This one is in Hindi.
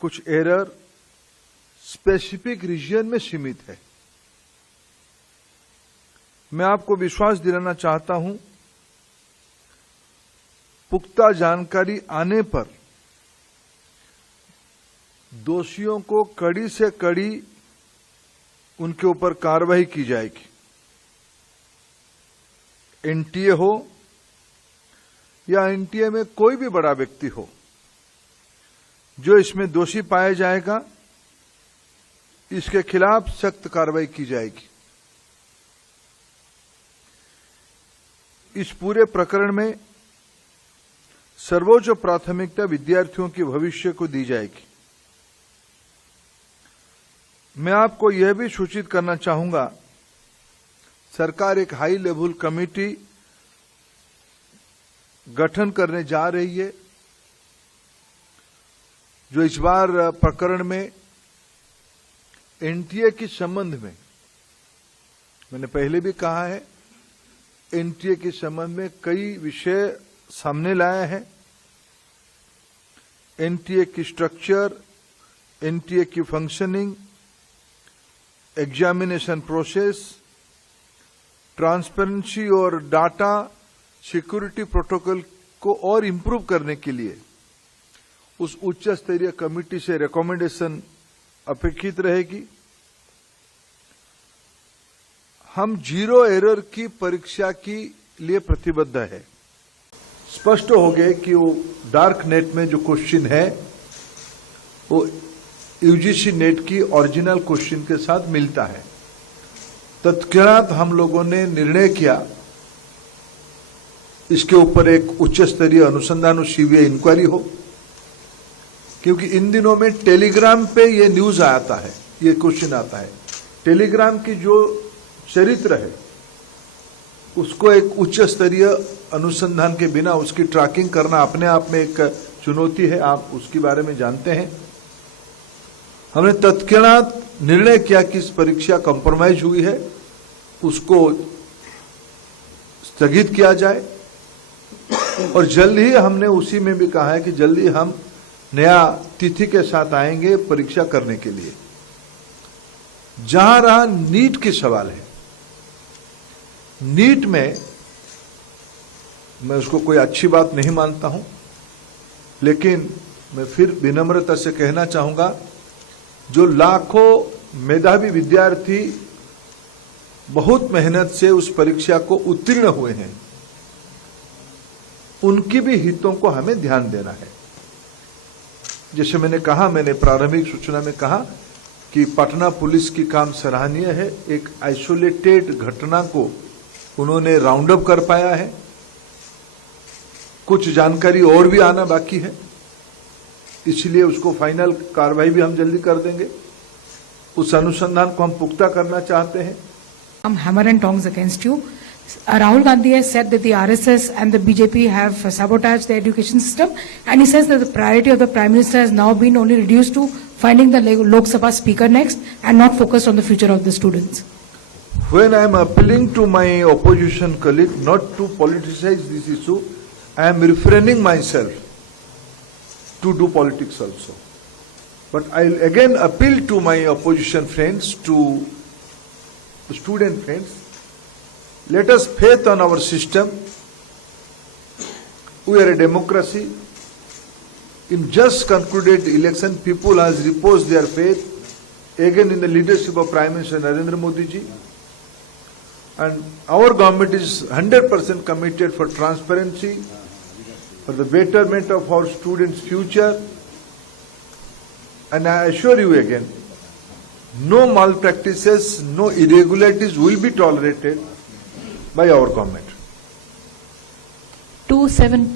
कुछ एरर स्पेसिफिक रीजन में सीमित है। मैं आपको विश्वास दिलाना चाहता हूं, पुख्ता जानकारी आने पर दोषियों को कड़ी से कड़ी उनके ऊपर कार्रवाई की जाएगी। एनटीए हो या एनटीए में कोई भी बड़ा व्यक्ति हो, जो इसमें दोषी पाया जाएगा, इसके खिलाफ सख्त कार्रवाई की जाएगी। इस पूरे प्रकरण में सर्वोच्च प्राथमिकता विद्यार्थियों के भविष्य को दी जाएगी। मैं आपको यह भी सूचित करना चाहूंगा, सरकार एक हाई लेवल कमेटी गठन करने जा रही है, जो इस बार प्रकरण में एनटीए के संबंध में, मैंने पहले भी कहा है, एनटीए के संबंध में कई विषय सामने लाया है। एनटीए की स्ट्रक्चर, एनटीए की फंक्शनिंग, एग्जामिनेशन प्रोसेस, ट्रांसपेरेंसी और डाटा सिक्योरिटी प्रोटोकॉल को और इंप्रूव करने के लिए उस उच्च स्तरीय कमेटी से रिकमेंडेशन अपेक्षित रहेगी। हम जीरो एरर की परीक्षा के लिए प्रतिबद्ध है। स्पष्ट हो गए कि वो डार्क नेट में जो क्वेश्चन है वो यूजीसी नेट की ओरिजिनल क्वेश्चन के साथ मिलता है। तत्क्षणात हम लोगों ने निर्णय किया, इसके ऊपर एक उच्च स्तरीय अनुसंधान और सीबीआई इंक्वायरी हो, क्योंकि इन दिनों में टेलीग्राम पे ये न्यूज आता है, ये क्वेश्चन आता है। टेलीग्राम की जो चरित्र है उसको एक उच्च स्तरीय अनुसंधान के बिना उसकी ट्रैकिंग करना अपने आप में एक चुनौती है, आप उसके बारे में जानते हैं। हमने तत्क्षणात निर्णय किया कि इस परीक्षा कॉम्प्रोमाइज हुई है, उसको स्थगित किया जाए, और जल्द ही हमने उसी में भी कहा है कि जल्दी हम नया तिथि के साथ आएंगे परीक्षा करने के लिए। जहां रहा नीट की सवाल है, नीट में मैं उसको कोई अच्छी बात नहीं मानता हूं, लेकिन मैं फिर विनम्रता से कहना चाहूंगा, जो लाखों मेधावी विद्यार्थी बहुत मेहनत से उस परीक्षा को उत्तीर्ण हुए हैं, उनकी भी हितों को हमें ध्यान देना है। जैसे मैंने कहा, मैंने प्रारंभिक सूचना में कहा कि पटना पुलिस की काम सराहनीय है। एक आइसोलेटेड घटना को उन्होंने राउंड अप कर पाया है। कुछ जानकारी और भी आना बाकी है, इसलिए उसको फाइनल कार्रवाई भी हम जल्दी कर देंगे। उस अनुसंधान को हम पुख्ता करना चाहते हैं। Hammer and tongs against you. Rahul Gandhi has said that the RSS and the BJP have sabotaged the education system, and he says that the priority of the Prime Minister has now been only reduced to finding the Lok Sabha speaker next and not focused on the future of the students. When I am appealing to my opposition colleague not to politicize this issue, I am refraining myself to do politics also. But I will again appeal to my opposition friends, to student friends, let us faith on our system. We are a democracy. In just concluded election, people has reposed their faith again in the leadership of Prime Minister Narendra Modi ji. And our government is 100% committed for transparency, for the betterment of our students' future. And I assure you again, no malpractices, no irregularities will be tolerated by our government. 272